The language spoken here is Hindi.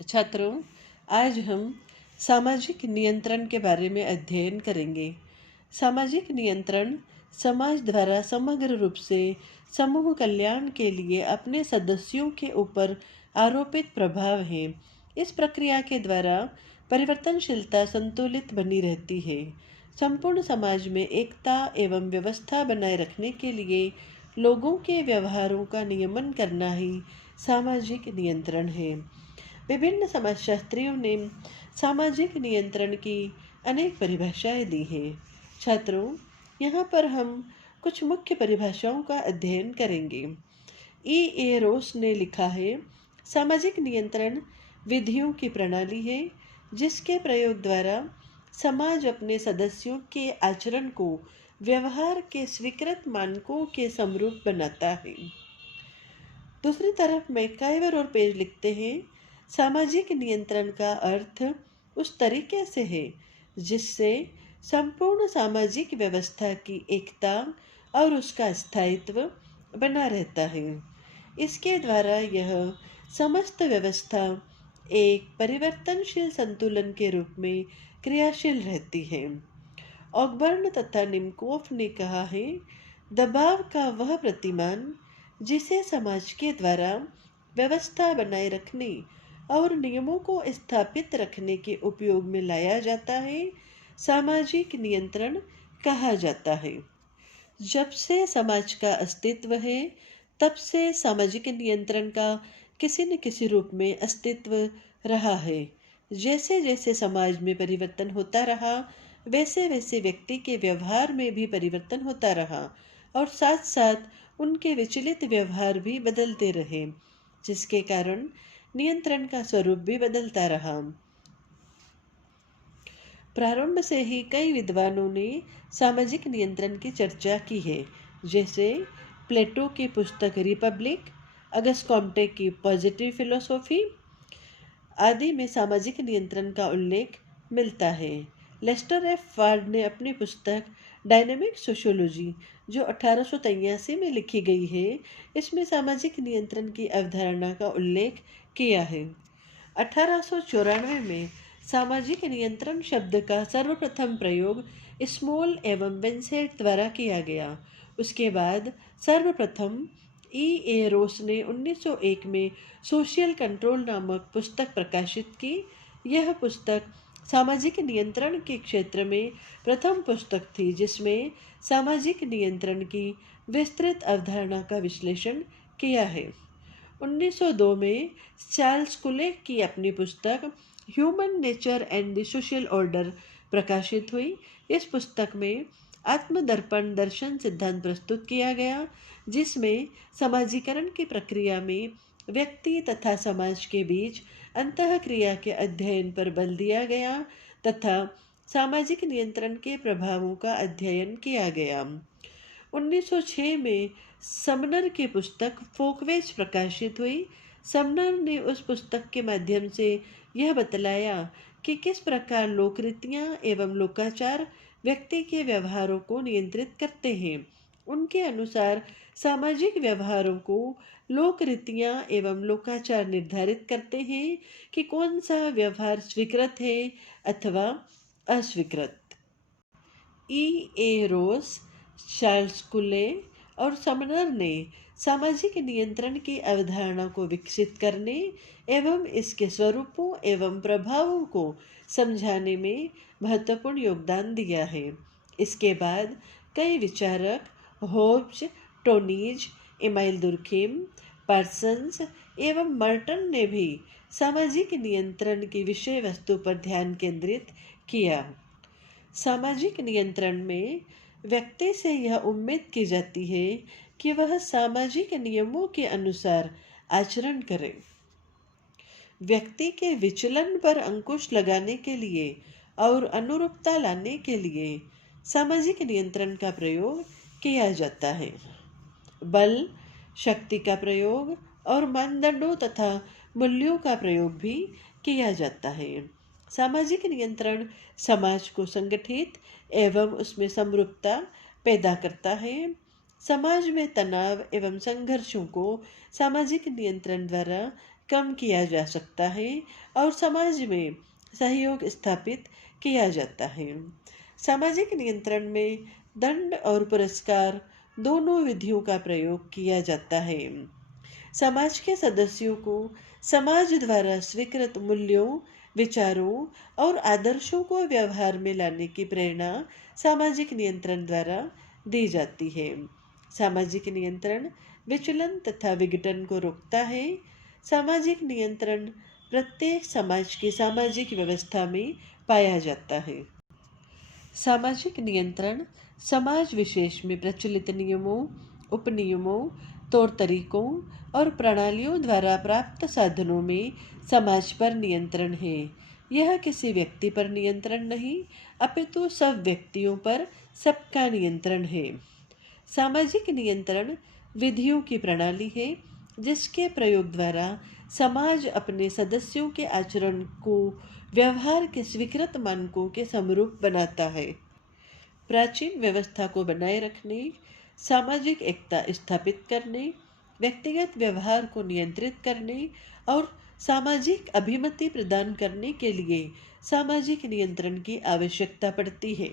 छात्रों, आज हम सामाजिक नियंत्रण के बारे में अध्ययन करेंगे। सामाजिक नियंत्रण समाज द्वारा समग्र रूप से समूह कल्याण के लिए अपने सदस्यों के ऊपर आरोपित प्रभाव है। इस प्रक्रिया के द्वारा परिवर्तनशीलता संतुलित बनी रहती है। संपूर्ण समाज में एकता एवं व्यवस्था बनाए रखने के लिए लोगों के व्यवहारों का नियमन करना ही सामाजिक नियंत्रण है। विभिन्न समाजशास्त्रियों ने सामाजिक नियंत्रण की अनेक परिभाषाएं दी हैं। छात्रों, यहाँ पर हम कुछ मुख्य परिभाषाओं का अध्ययन करेंगे। ए रोस ने लिखा है, सामाजिक नियंत्रण विधियों की प्रणाली है जिसके प्रयोग द्वारा समाज अपने सदस्यों के आचरण को व्यवहार के स्वीकृत मानकों के समरूप बनाता है। दूसरी तरफ मैकाइवर और पेज लिखते हैं, सामाजिक नियंत्रण का अर्थ उस तरीके से है जिससे संपूर्ण सामाजिक व्यवस्था की एकता और उसका स्थायित्व बना रहता है। इसके द्वारा यह समस्त व्यवस्था एक परिवर्तनशील संतुलन के रूप में क्रियाशील रहती है। ऑकबर्न तथा निमकोफ ने कहा है, दबाव का वह प्रतिमान जिसे समाज के द्वारा व्यवस्था बनाए रखने और नियमों को स्थापित रखने के उपयोग में लाया जाता है, सामाजिक नियंत्रण कहा जाता है। जब से समाज का अस्तित्व है, तब से सामाजिक नियंत्रण का किसी न किसी रूप में अस्तित्व रहा है। जैसे जैसे समाज में परिवर्तन होता रहा, वैसे वैसे व्यक्ति के व्यवहार में भी परिवर्तन होता रहा और साथ साथ उनके विचलित व्यवहार भी बदलते रहे, जिसके कारण नियंत्रण का स्वरूप भी बदलता रहा। प्रारंभ से ही कई विद्वानों ने सामाजिक नियंत्रण की चर्चा की है, जैसे प्लेटो की पुस्तक रिपब्लिक, अगस्ट कॉम्टे की पॉजिटिव फिलोसॉफी आदि में सामाजिक नियंत्रण का उल्लेख मिलता है। लेस्टर एफ वार्ड ने अपनी पुस्तक डायनेमिक सोशियोलॉजी, जो 1883 में लिखी गई है, इसमें सामाजिक नियंत्रण की अवधारणा का उल्लेख किया है। 1894 में सामाजिक नियंत्रण शब्द का सर्वप्रथम प्रयोग स्मॉल एवं बेंसेट द्वारा किया गया। उसके बाद सर्वप्रथम रोस ने 1901 में सोशल कंट्रोल नामक पुस्तक प्रकाशित की। यह पुस्तक सामाजिक नियंत्रण के क्षेत्र में प्रथम पुस्तक थी जिसमें सामाजिक नियंत्रण की विस्तृत अवधारणा का विश्लेषण किया है। 1902 में चार्ल्स कुलेक की अपनी पुस्तक human nature and the social order प्रकाशित हुई। इस पुस्तक में आत्मदर्पण दर्शन सिद्धांत प्रस्तुत किया गया, जिसमें समाजीकरण की प्रक्रिया में व्यक्ति तथा समाज के बीच अंतःक्रिया के अध्ययन पर बल दिया गया तथा सामाजिक नियंत्रण के प्रभावों का अध्ययन किया गया। 1906 में समनर की पुस्तक फोकवेज प्रकाशित हुई। समनर ने उस पुस्तक के माध्यम से यह बतलाया कि किस प्रकार लोकरीतियाँ एवं लोकाचार व्यक्ति के व्यवहारों को नियंत्रित करते हैं। उनके अनुसार सामाजिक व्यवहारों को लोकरीतियाँ एवं लोकाचार निर्धारित करते हैं कि कौन सा व्यवहार स्वीकृत है अथवा अस्वीकृत। रोस, चार्ल्स कुले और समनर ने सामाजिक नियंत्रण की अवधारणा को विकसित करने एवं इसके स्वरूपों एवं प्रभावों को समझाने में महत्वपूर्ण योगदान दिया है। इसके बाद कई विचारक होब्स, टोनीज, इमाइल दुर्खिम, पार्सन्स एवं मर्टन ने भी सामाजिक नियंत्रण की विषय वस्तु पर ध्यान केंद्रित किया। सामाजिक नियंत्रण में व्यक्ति से यह उम्मीद की जाती है कि वह सामाजिक नियमों के अनुसार आचरण करे। व्यक्ति के विचलन पर अंकुश लगाने के लिए और अनुरूपता लाने के लिए सामाजिक नियंत्रण का प्रयोग किया जाता है। बल, शक्ति का प्रयोग और मानदंडों तथा मूल्यों का प्रयोग भी किया जाता है। सामाजिक नियंत्रण समाज को संगठित एवं उसमें समरूपता पैदा करता है। समाज में तनाव एवं संघर्षों को सामाजिक नियंत्रण द्वारा कम किया जा सकता है और समाज में सहयोग स्थापित किया जाता है। सामाजिक नियंत्रण में दंड और पुरस्कार दोनों विधियों का प्रयोग किया जाता है। समाज के सदस्यों को समाज द्वारा स्वीकृत मूल्यों, विचारों और आदर्शों को व्यवहार में लाने की प्रेरणा सामाजिक नियंत्रण द्वारा दी जाती है। सामाजिक नियंत्रण विचलन तथा विघटन को रोकता है। सामाजिक नियंत्रण प्रत्येक समाज की सामाजिक व्यवस्था में पाया जाता है। सामाजिक नियंत्रण समाज विशेष में प्रचलित नियमों, उपनियमों, तौर तरीकों और प्रणालियों द्वारा प्राप्त साधनों में समाज पर नियंत्रण है। यह किसी व्यक्ति पर नियंत्रण नहीं, अपितु सब व्यक्तियों पर सबका नियंत्रण है। सामाजिक नियंत्रण विधियों की प्रणाली है जिसके प्रयोग द्वारा समाज अपने सदस्यों के आचरण को व्यवहार के स्वीकृत मानकों के समरूप बनाता है। प्राचीन व्यवस्था को बनाए रखने, सामाजिक एकता स्थापित करने, व्यक्तिगत व्यवहार को नियंत्रित करने और सामाजिक अभिमति प्रदान करने के लिए सामाजिक नियंत्रण की आवश्यकता पड़ती है।